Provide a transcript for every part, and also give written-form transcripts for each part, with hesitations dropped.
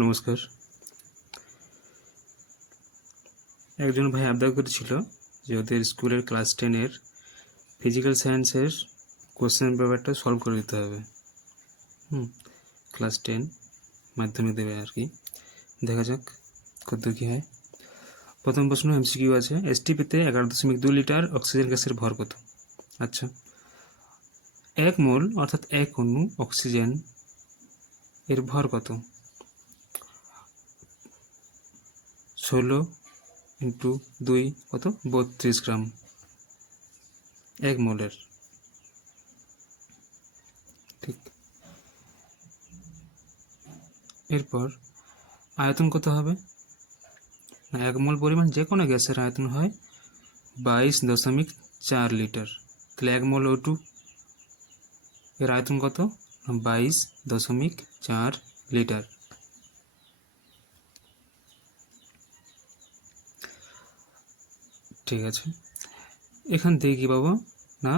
নমস্কার। একজন ভাই আবদার করেছিল যে ওদের স্কুলের ক্লাস 10-এর ফিজিক্যাল সায়েন্সের কোশ্চেন পেপারটা সলভ করে দিতে হবে। ক্লাস 10 মাধ্যমিক দেবে আর কি। দেখা যাক কত কী হয়। প্রথম প্রশ্ন এমসিকিউ আছে, এসটিপিতে 11.2 লিটার অক্সিজেন গ্যাসের ভর কত? আচ্ছা, 1 মোল অর্থাৎ 1 অণু অক্সিজেন এর ভর কত? 16 ইন্টু 2 কত? 32 গ্রাম 1 মোলের। ঠিক, এরপর আয়তন কত হবে? 1 মোল পরিমাণ যে কোনো গ্যাসের আয়তন হয় 22.4 লিটার। তাহলে 1 মোল O2 এর আয়তন কত? 22.4 লিটার। ঠিক আছে, এখান থেকে কী পাবো না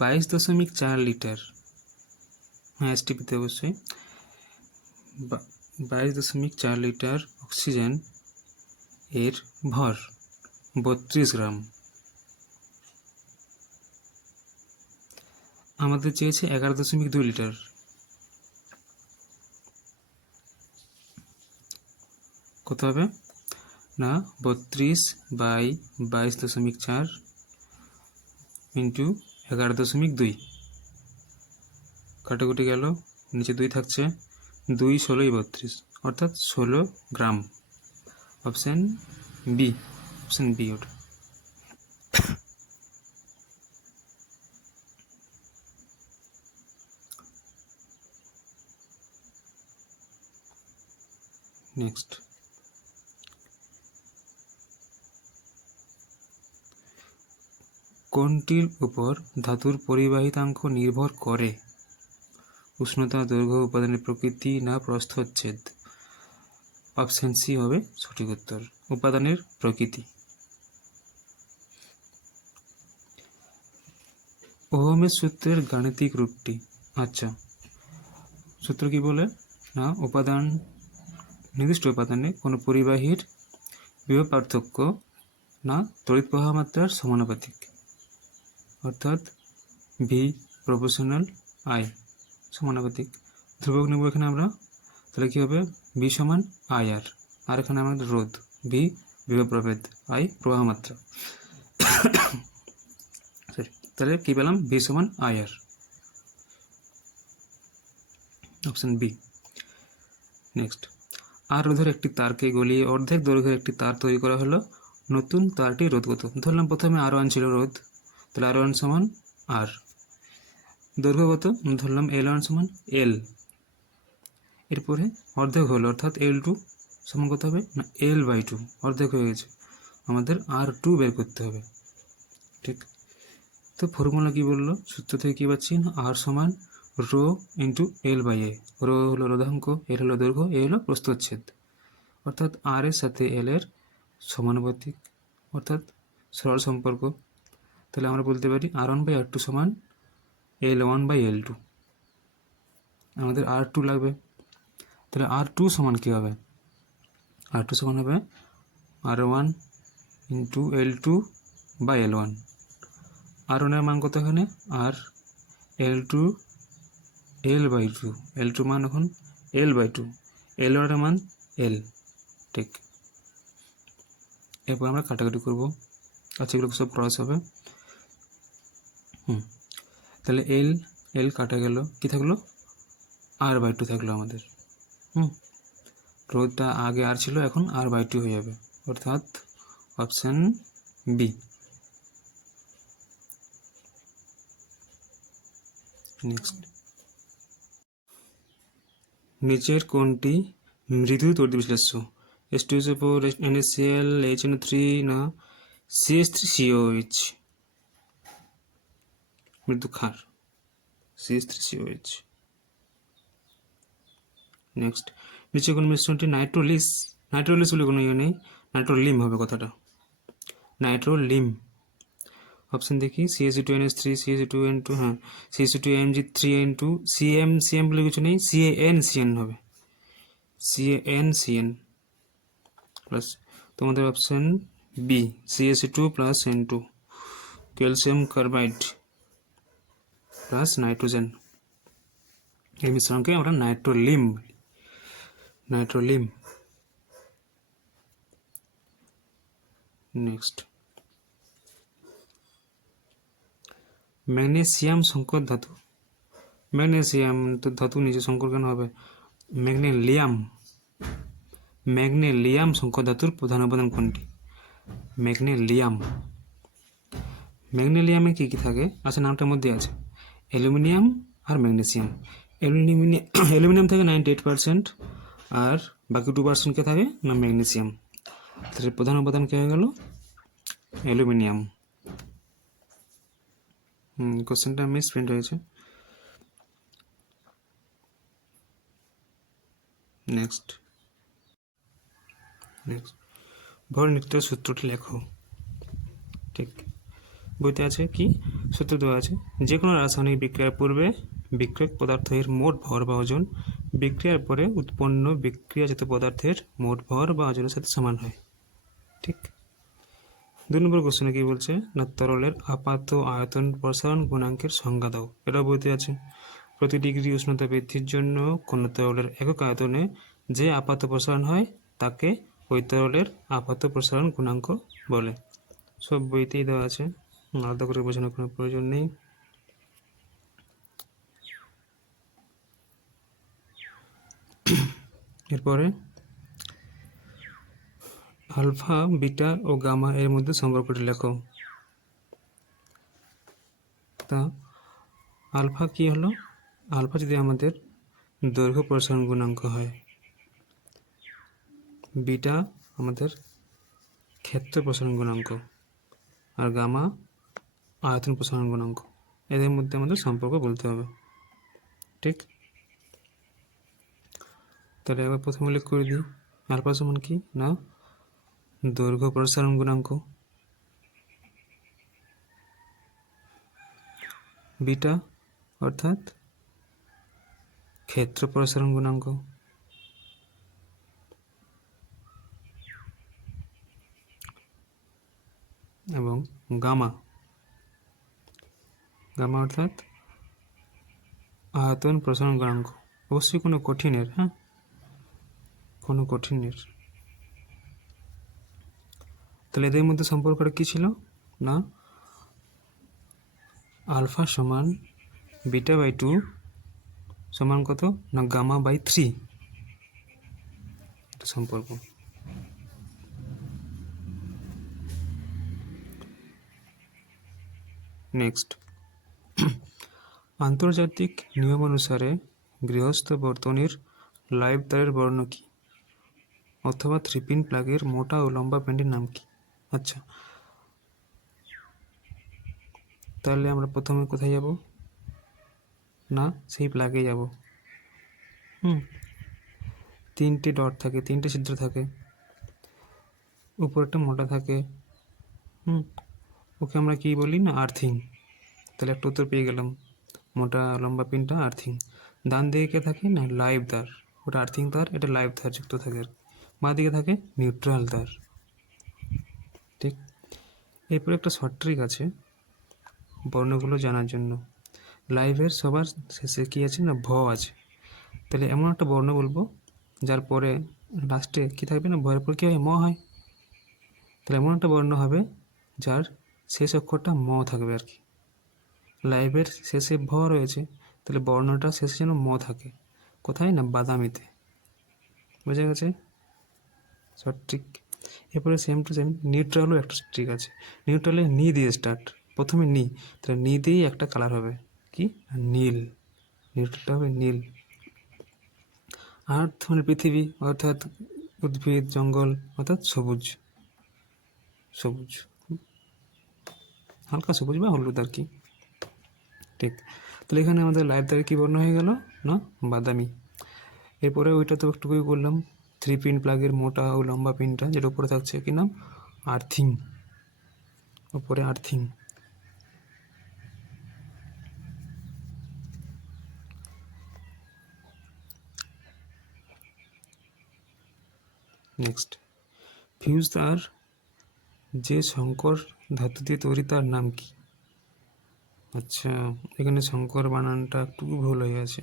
22.4 লিটার, হ্যাঁ এসটিপিতে অবশ্যই 22.4 লিটার অক্সিজেন এর ভর 32 গ্রাম। আমাদের চেয়েছে 11.2 লিটার। কত হবে না 32/22.4 ইন্টু 11.2। কাটাকুটি গেল, নিচে 2 থাকছে, 2 16 32 অর্থাৎ 16 গ্রাম। অপশান বি, অপশান বি ওটা। নেক্সট, কোনটির উপর ধাতুর পরিবাহিতাঙ্ক নির্ভর করে? উষ্ণতা, দৈর্ঘ্য, উপাদানের প্রকৃতি না প্রস্থচ্ছেদ? অপশান সি হবে সঠিক উত্তর, উপাদানের প্রকৃতি। ওহমের সূত্রের গাণিতিক রূপটি। আচ্ছা, সূত্র কি বলে না উপাদান, নির্দিষ্ট উপাদানে কোনো পরিবাহীর বিভব পার্থক্য না তড়িৎ প্রবাহ মাত্রার সমানুপাতিক, অর্থাৎ ভি প্রপোর্শনাল আই সমানুপাতিক। ধ্রুবক নেব এখানে আমরা, তাহলে কী হবে ভি সমান আই আর, আর এখানে আমাদের রোধ ভি বিভব প্রভেদ আই প্রবাহ মাত্রা। তাহলে কী পেলাম ভি সমান I R, option B. Next, আর রোধের একটি তারকে গলিয়ে অর্ধেক দৈর্ঘ্যের একটি তার তৈরি করা হলো, নতুন তারটি রোধ কত? ধরলাম প্রথমে R1 ছিল রোধ, তাহলে R1 সমান আর, দৈর্ঘ্য কত? ধরলাম L1 সমান এল, এরপরে অর্ধেক হলো অর্থাৎ L2 সমান কত হবে না L/2, অর্ধেক হয়ে গেছে, আমাদের R2 বের করতে হবে। ঠিক, তো ফর্মুলা কি বললো, সূত্র থেকে কী পাচ্ছি না আর সমান রো ইন্টু L/A। রো হলো রোধাঙ্ক, এল হলো দৈর্ঘ্য, এ হলো প্রস্থচ্ছেদ, অর্থাৎ আর এর সাথে এল এর সমানুপাতিক, অর্থাৎ সরল সম্পর্ক। তাহলে আমরা বলতে পারি R1/R2 সমান L1/L2। আমাদের R2 লাগবে, তাহলে R2 সমান কী হবে? R2 সমান হবে R1 ইন্টু L2/L1। R1 এর মান কত এখানে আর, L2 L/2, L2 মান এখন L/2, L1 এর মান L। ঠিক, এরপর আমরা কাটাকাটি করবো, আচ্ছা এগুলো সব ক্রস হবে। তাহলে L কাটা গেল, কি থাকলো R/2 থাকলো আমাদের। রোধটা আগে আর ছিল, এখন R/2 হয়ে যাবে, অর্থাৎ অপশান বি। নেক্সট, নিচের কোনটি মৃদু তড়িৎ বিশ্লেষ্য? H2SO4, NaCl, HNO3 না CH3COH? মৃদু ক্ষার CH3COH। নেক্সট, নিচে কোন মিশ্রণটি নাইট্রোলিস বলে কোনো ইয়ে নেই, নাইট্রোলিম হবে কথাটা, নাইট্রোলিম। অপশান দেখি CH2NH3, CH2N2, হ্যাঁ CH2MG3N2, CM বলে কিছু নেই, CANCN হবে, CaNCN প্লাস তোমাদের option B CaC2 plus N2, calcium carbide plus nitrogen. এই মিশ্রণকে আমরা নাইট্রোলিম নেক্সট ম্যাগনেসিয়াম সংকর ধাতু। ম্যাগনেসিয়াম তো ধাতু নিচে সংকর কেন হবে? ম্যাগনেলিয়াম সংকর ধাতুর প্রধান উপাদান কোনটি? ম্যাগনেলিয়ামে কি কি থাকে? আচ্ছা, নামটার মধ্যে আছে অ্যালুমিনিয়াম আর ম্যাগনেসিয়াম। অ্যালুমিনিয়াম থাকে 98%, আর বাকি 2% কে থাকে না ম্যাগনেসিয়াম। তাহলে প্রধান উপাদান কে হয়ে গেল? অ্যালুমিনিয়াম। কোশ্চেনটা মিসপ্রিন্ট হয়েছে। নেক্সট ভর নিত্যের সূত্রটি লেখো। ঠিক, বইতে আছে কি সূত্র দেওয়া আছে? যে কোনো রাসায়নিক বিক্রিয়ার পূর্বে বিক্রিয়ক পদার্থের মোট ভর বা ওজন বিক্রিয়ার পরে উৎপন্ন বিক্রিয়াজাত পদার্থের মোট ভর বা ওজনের সাথে সমান হয়। ঠিক। 2 নম্বর কোশ্চেনে কি বলছে না, তরলের আপাত আয়তন প্রসারণ গুণাঙ্কের সংজ্ঞা দাও। এটা বইতে আছে। প্রতি ডিগ্রি উষ্ণতা বৃদ্ধির জন্য কোনো তরলের একক আয়তনে যে আপাত প্রসারণ হয় তাকে ওই তরলের আপাত প্রসারণ গুণাঙ্ক বলে। সব বইতেই দেওয়া আছে, আলাদা করে বোঝানোর কোনো প্রয়োজন নেই। এরপরে আলফা, বিটা ও গামা এর মধ্যে সম্পর্কটি লেখো। তা আলফা কি হলো? আলফা যদি আমাদের দৈর্ঘ্য প্রসারণ গুণাঙ্ক হয়, বিটা আমাদের ক্ষেত্র প্রসারণ গুণাঙ্ক, আর গামা আয়তন প্রসারণ গুণাঙ্ক। এদের মধ্যে আমাদের সম্পর্ক বলতে হবে। ঠিক, তাহলে এবার প্রথমে উল্লেখ করে দিই আলফা সমান কি না দৈর্ঘ্য প্রসারণ গুণাঙ্ক, বিটা অর্থাৎ ক্ষেত্র প্রসারণ গুণাঙ্ক, এবং গামা অর্থাৎ আয়তন প্রসারণ গুণাঙ্ক। অবশ্যই কোনো কঠিনের, কোনো কঠিনের। তাহলে এদের মধ্যে সম্পর্কটা কি ছিল না আলফা সমান বিটা বাই 2 সমান কত না গামা বাই 3 সম্পর্ক। নেক্সট, আন্তর্জাতিক নিয়মানুসারে গৃহস্থ বর্তনীর লাইভ তারের বর্ণ কি? অথবা 3-পিন প্লাগের মোটা ও লম্বা পেন্ডের নাম কি? আচ্ছা, তাহলে আমরা প্রথমে কোথায় যাব না সেই প্লাগে যাব। 3টে ডট থাকে, 3টে ছিদ্র থাকে, উপরটা মোটা থাকে। ওকে আমরা কি বলি না আর্থিং। তাহলে একটা উত্তর পেয়ে গেলাম, মোটা লম্বা পিনটা আর্থিং। ডান দিকে থাকে না লাইভ তার, ওটা আর্থিং তার, এটা লাইভ তার যুক্ত থাকে। আর বাঁ দিকে থাকে নিউট্রাল তার। ঠিক, এরপরে একটা শর্ট ট্রিক আছে বর্ণগুলো জানার জন্য। লাইভের সবার শেষে কি আছে না ভ আছে। তাহলে এমন একটা বর্ণ বলবো যার পরে লাস্টে কি থাকবে না ভয়ের পর কি হয় ম হয়। তাহলে এমন একটা বর্ণ হবে যার শেষ অক্ষরটা ম থাকবে আর কি। লাইভের শেষে ভ রয়েছে, তাহলে বর্ণটা শেষে যেন ম থাকে। কোথায় না বাদামিতে। বুঝে গেছে শর্ট ট্রিক। এরপরে সেম টু সেম নিউট্রালও একটা ট্রিক আছে। নিউট্রালে নি দিয়ে স্টার্ট, প্রথমে নি, তাহলে নি দিয়েই একটা কালার হবে কি নীল। নিউট্রালটা হবে নীল। আর্থ মানে পৃথিবী, অর্থাৎ উদ্ভিদ জঙ্গল অর্থাৎ সবুজ, হালকা সবুজ বা হলুদ আর কি। ঠিক, তাহলে এখানে আমাদের লাইভ তারে কী বর্ণ হয়ে গেল না বাদামি। এরপরে ওইটা তো একটুকুই করলাম, 3-পিন প্লাগের মোটা ও লম্বা পিনটা যেটা উপরে থাকছে কি নাম আর্থিং, উপরে আর্থিং। নেক্সট, ফিউজ তার যে শঙ্কর ধাতু দিয়ে তৈরি তার নাম কি? আচ্ছা, এখানে শঙ্কর বানানটা একটু ভুল হয়ে গেছে,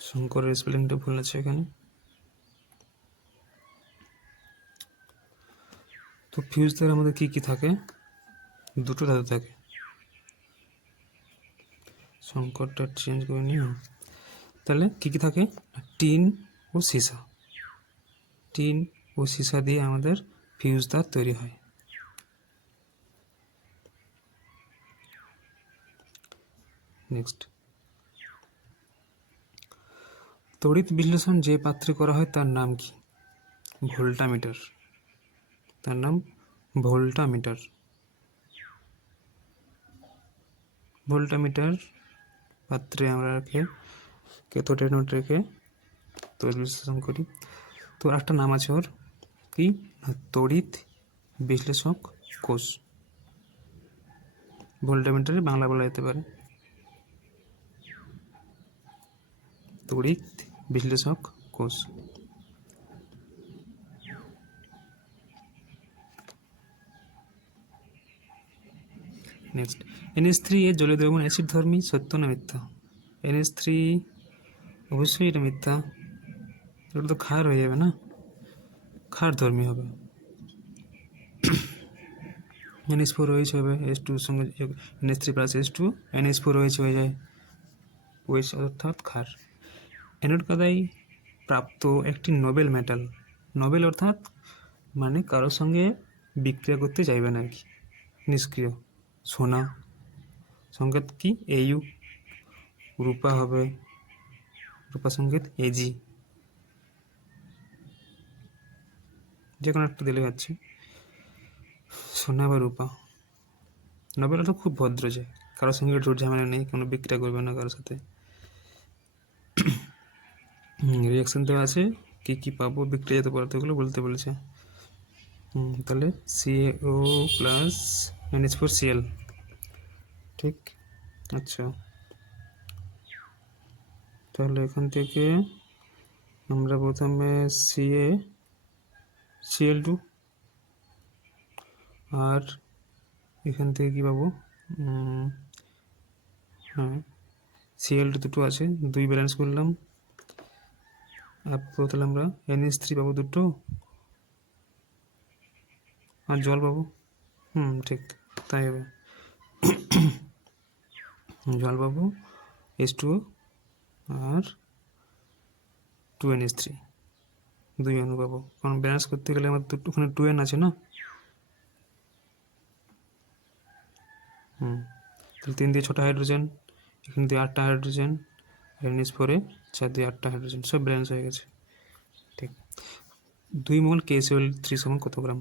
শঙ্করের স্পেলিংটা ভুল আছে এখানে। তো ফিউজ তার আমাদের কি কি থাকে? দুটো ধাতু থাকে, শঙ্করটা চেঞ্জ করে নিও। তাহলে কি কি থাকে? টিন ও সীসা। টিন ও সীসা দিয়ে আমাদের ফিউজ তার তৈরি হয়। নেক্সট, তড়িৎ বিশ্লেষণ যে পাত্রে করা হয় তার নাম কি? ভোল্টামিটার। তার নাম ভোল্টামিটার। ভোল্টামিটার পাত্রে আমরা রেখে ক্যাথোড অ্যানোড রেখে তড়িৎ বিশ্লেষণ করি। তো একটা নাম আছে ওর, কি? তড়িৎ বিশ্লেষক কোষ। ভোল্টামিটারে বাংলা বলা যেতে পারে তড়িৎ বিশ্লেষক কোষ। নেক্সট, NH3 এর জলীয় দ্রবণ অ্যাসিড ধর্মী, সত্য না মিথ্যা? NH3 অবশ্যই এটা মিথ্যা, এটা তো ক্ষার হয়ে যাবে না, ক্ষার ধর্মী হবে। NH4OH হবে, H2 সঙ্গে NH3 প্লাস H2 NH4OH হয়ে যায়, OH অর্থাৎ ক্ষার। অ্যানোড কাদায় প্রাপ্ত একটি নোবেল মেটাল। নোবেল অর্থাৎ মানে কারোর সঙ্গে বিক্রিয়া করতে চাইবে না আর কি, নিষ্ক্রিয়। সোনা, সংকেত কি? AU। রূপা হবে, রূপা সংকেত AG। যে কোনো একটা দিলে যাচ্ছে, সোনা বা রূপা। নোবেল তো খুব ভদ্র, যে কারোর সঙ্গে জোর ঝামেলা নেই, কোনো বিক্রিয়া করবে না কারোর সাথে। রিয়াকশন দেওয়া আছে, কী কী পাবো বিক্রিয়াজাত পদার্থগুলো বলতে বলেছে। তাহলে CaO প্লাস NH4Cl, ঠিক। আচ্ছা, তাহলে এখান থেকে আমরা প্রথমে Cl2, আর এখান থেকে কী পাবো? হ্যাঁ, Cl2 দুটো আছে, দুই ব্যালেন্স করলাম। তাহলে আমরা NH3 পাবো দুটো, আর জল পাবো। ঠিক, তাই হবে। জল পাবো, H2O আর 2NH3, দুই অণু পাবো, কারণ ব্যালেন্স করতে গেলে আমার দুটো ওখানে 2N আছে না। তাহলে 3 দিয়ে 6টা হাইড্রোজেন, এখান দিয়ে 8টা হাইড্রোজেন, NH4 4 দিয়ে 8টা হাইড্রোজেন, সব ব্যালেন্স হয়ে গেছে, ঠিক। 2 মোল KCl3 সমান কত গ্রাম?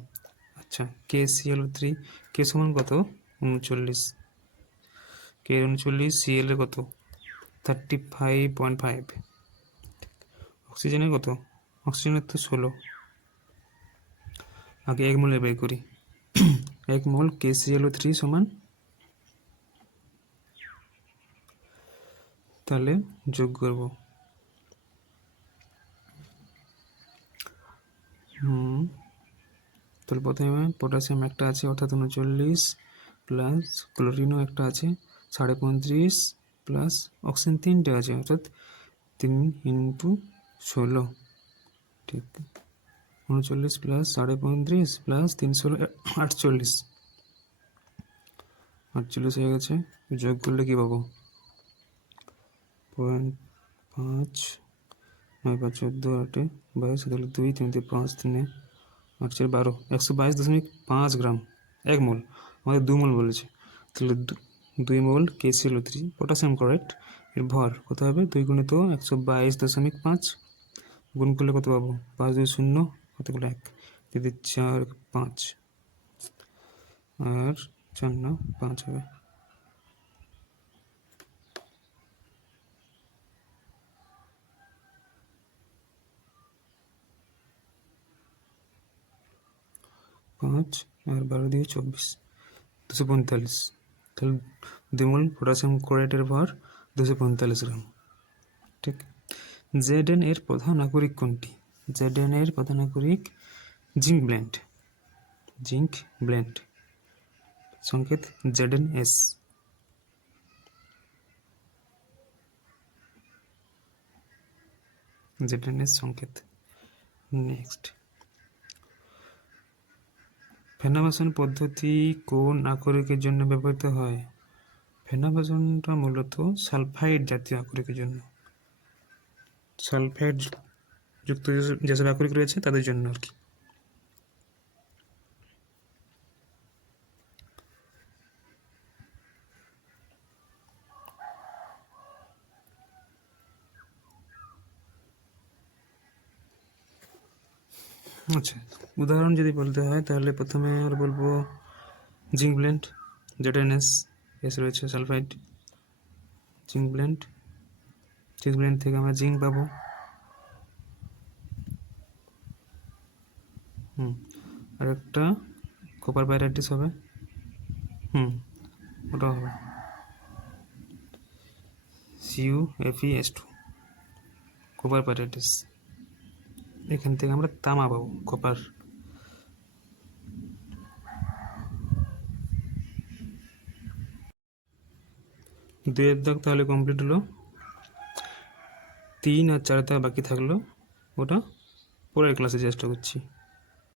আচ্ছা, KCl3 কে সমান কত? 39, কে 39, Cl এর কত? 35.5। অক্সিজেনের কত? অক্সিজেনের তো 16। আগে 1 মোলে বের করি। 1 মোল KClO3 সমান, তাহলে যোগ করব। তাহলে প্রথমে পটাশিয়াম একটা আছে অর্থাৎ 39, প্লাস ক্লোরিনও একটা আছে 35.5, প্লাস অক্সিজেন 3টে আছে অর্থাৎ 3 × 16, ঠিক। 39 প্লাস 35.5 প্লাস 3 16 48, 48 হয়ে গেছে। যোগ করলে কী পাবো? 0.5, 9 5 14 8 22, তাহলে 2 3 5 3 8 4 12, 122.5 গ্রাম 1 মোল। আমাদের 2 মোল বলেছে, তাহলে 2 মোল KClO3 পটাশিয়াম ক্লোরাইড এর ভর কত হবে? 2 × 122.5 গুণ করলে কত পাবো? 5 2 0, কতগুলো 1, 3 4 5, আর 4 9 5 হবে। পাঁচ আর 12 দিয়ে 24, 245। তাহলে 2 মোল পটাশিয়াম ক্লোরাইডের ভর 245 গ্রাম, ঠিক। Zn এর প্রধান নাগরিক কোনটি? Zn এর প্রধান আকরিক জিঙ্ক ব্লেন্ড সংকেত ZnS। সংকেত। নেক্সট, ফেনাবাসন পদ্ধতি কোন আকরিকের জন্য ব্যবহৃত হয়? ফেনাবাসনটা মূলত সালফাইড জাতীয় আকরিকের জন্য, সালফাইড যুক্ত যেসব আকরিক রয়েছে তাদের জন্য আর কি। আচ্ছা, উদাহরণ যদি বলতে হয় তাহলে প্রথমে আর বলবো জিঙ্ক ব্লেন্ড, ZnS, এস রয়েছে সালফাইড, জিঙ্ক ব্লেন্ড থেকে আমরা জিঙ্ক পাবো। আর একটা কপার পাইরাইটিস হবে, ওটাও হবে CuFeS2, কপার পাইরাইটিস। এখান থেকে আমরা তামা পাবো, কপার। দুয়ের দাগ তাহলে কমপ্লিট হলো। 3 আর 4 দাগ বাকি থাকলো, ওটা পরের ক্লাসে চেষ্টা করছি।